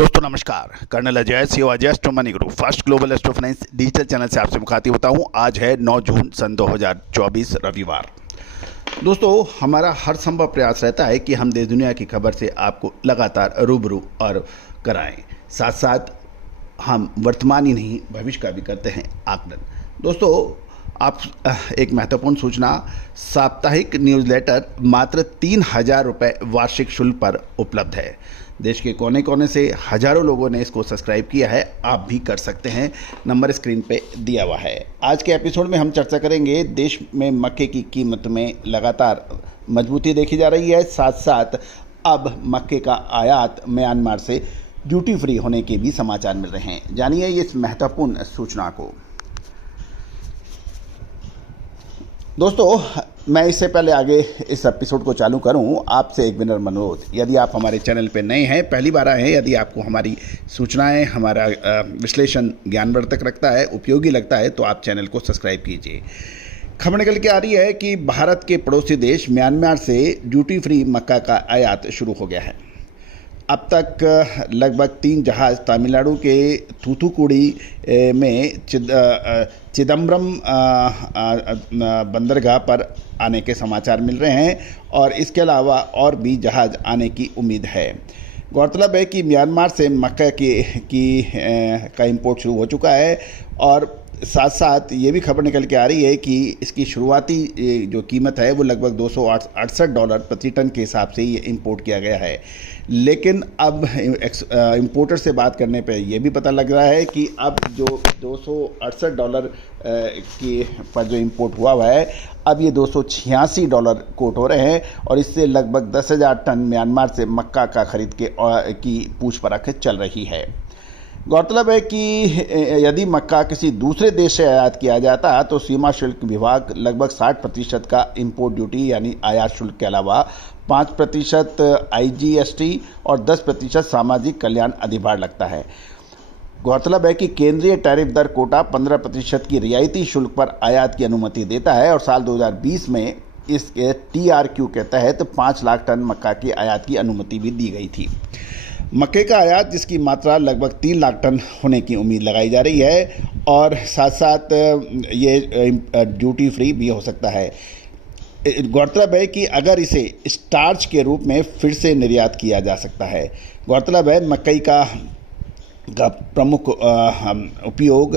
दोस्तों नमस्कार, कर्नल अजय सेवा अजय एस्ट्रो मनी गुरु first global astro finance digital channel से आपसे मुखातिब होता हूं। आज है 9 जून सन 2024 रविवार। दोस्तों हमारा हर संभव प्रयास रहता है कि हम देश दुनिया की खबर से आपको लगातार रूबरू और कराएं। साथ साथ हम वर्तमान ही नहीं भविष्य का भी करते हैं आकलन। दोस्तों आप एक महत्वपूर्ण सूचना, साप्ताहिक न्यूज़लेटर मात्र 3,000 रुपये वार्षिक शुल्क पर उपलब्ध है। देश के कोने कोने से हजारों लोगों ने इसको सब्सक्राइब किया है, आप भी कर सकते हैं। नंबर स्क्रीन पे दिया हुआ है। आज के एपिसोड में हम चर्चा करेंगे देश में मक्के की कीमत में लगातार मजबूती देखी जा रही है। साथ साथ अब मक्के का आयात म्यांमार से ड्यूटी फ्री होने के भी समाचार मिल रहे हैं। जानिए इस महत्वपूर्ण सूचना को। दोस्तों मैं इससे पहले आगे इस एपिसोड को चालू करूं, आपसे एक विनम्र अनुरोध, यदि आप हमारे चैनल पर नए हैं, पहली बार आए हैं, यदि आपको हमारी सूचनाएं, हमारा विश्लेषण ज्ञानवर्धक लगता है, उपयोगी लगता है, तो आप चैनल को सब्सक्राइब कीजिए। खबर निकल के आ रही है कि भारत के पड़ोसी देश म्यांमार से ड्यूटी फ्री मक्का का आयात शुरू हो गया है। अब तक लगभग 3 जहाज़ तमिलनाडु के थूथुकुडी में चिदम्बरम बंदरगाह पर आने के समाचार मिल रहे हैं और इसके अलावा और भी जहाज़ आने की उम्मीद है। गौरतलब है कि म्यांमार से मक्का का इंपोर्ट शुरू हो चुका है और साथ साथ ये भी खबर निकल के आ रही है कि इसकी शुरुआती जो कीमत है वो लगभग $268 प्रति टन के हिसाब से ये इंपोर्ट किया गया है। लेकिन अब इंपोर्टर से बात करने पे ये भी पता लग रहा है कि अब जो $268 की पर जो इंपोर्ट हुआ है, अब ये $286 कोट हो रहे हैं और इससे लगभग 10,000 टन म्यांमार से मक्का का खरीद की पूछ परख चल रही है। गौरतलब है कि यदि मक्का किसी दूसरे देश से आयात किया जाता तो सीमा शुल्क विभाग लगभग 60% का इंपोर्ट ड्यूटी यानी आयात शुल्क के अलावा 5% IGST और 10% सामाजिक कल्याण अधिभार लगता है। गौरतलब है कि केंद्रीय टैरिफ दर कोटा 15% की रियायती शुल्क पर आयात की अनुमति देता है और साल 2020 में इस TRQ के तहत 5 लाख टन मक्का की आयात की अनुमति भी दी गई थी। मक्के का आयात जिसकी मात्रा लगभग 3 लाख टन होने की उम्मीद लगाई जा रही है और साथ साथ ये ड्यूटी फ्री भी हो सकता है। गौरतलब है कि अगर इसे स्टार्च के रूप में फिर से निर्यात किया जा सकता है। गौरतलब है मकई का प्रमुख उपयोग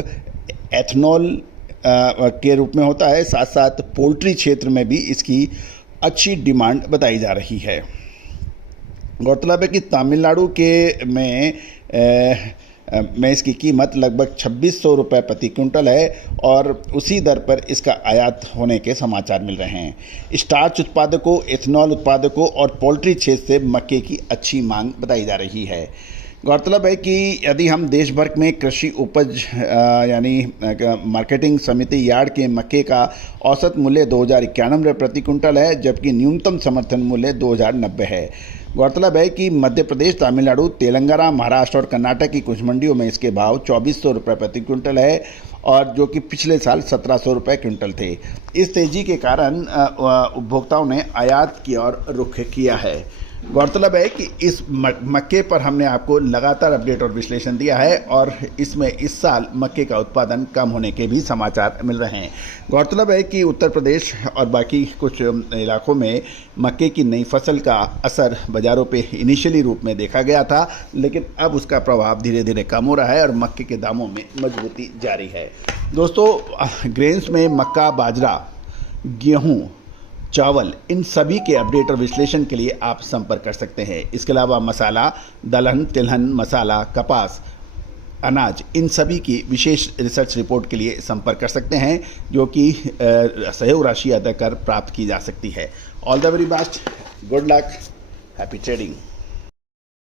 एथनॉल के रूप में होता है। साथ साथ पोल्ट्री क्षेत्र में भी इसकी अच्छी डिमांड बताई जा रही है। गौरतलब है कि तमिलनाडु में इसकी कीमत लगभग 2,600 रुपये प्रति क्विंटल है और उसी दर पर इसका आयात होने के समाचार मिल रहे हैं। स्टार्च उत्पादकों, एथनॉल उत्पादकों और पोल्ट्री क्षेत्र से मक्के की अच्छी मांग बताई जा रही है। गौरतलब है कि यदि हम देश भर में कृषि उपज यानी मार्केटिंग समिति यार्ड के मक्के का औसत मूल्य 2,091 रुपये प्रति क्विंटल है, जबकि न्यूनतम समर्थन मूल्य 2,090 है। गौरतलब है कि मध्य प्रदेश, तमिलनाडु, तेलंगाना, महाराष्ट्र और कर्नाटक की कुछ मंडियों में इसके भाव 2,400 रुपये प्रति क्विंटल है और जो कि पिछले साल 1,700 रुपये क्विंटल थे। इस तेज़ी के कारण उपभोक्ताओं ने आयात की ओर रुख किया है। गौरतलब है कि इस मक्के पर हमने आपको लगातार अपडेट और विश्लेषण दिया है और इसमें इस साल मक्के का उत्पादन कम होने के भी समाचार मिल रहे हैं। गौरतलब है कि उत्तर प्रदेश और बाकी कुछ इलाकों में मक्के की नई फसल का असर बाज़ारों पे इनिशियली रूप में देखा गया था, लेकिन अब उसका प्रभाव धीरे धीरे कम हो रहा है और मक्के के दामों में मजबूती जारी है। दोस्तों ग्रेन्स में मक्का, बाजरा, गेहूँ, चावल, इन सभी के अपडेट और विश्लेषण के लिए आप संपर्क कर सकते हैं। इसके अलावा मसाला, दलहन, तिलहन, मसाला, कपास, अनाज, इन सभी की विशेष रिसर्च रिपोर्ट के लिए संपर्क कर सकते हैं, जो कि सहयोग राशि अदा कर प्राप्त की जा सकती है। All the very best, good luck, happy trading.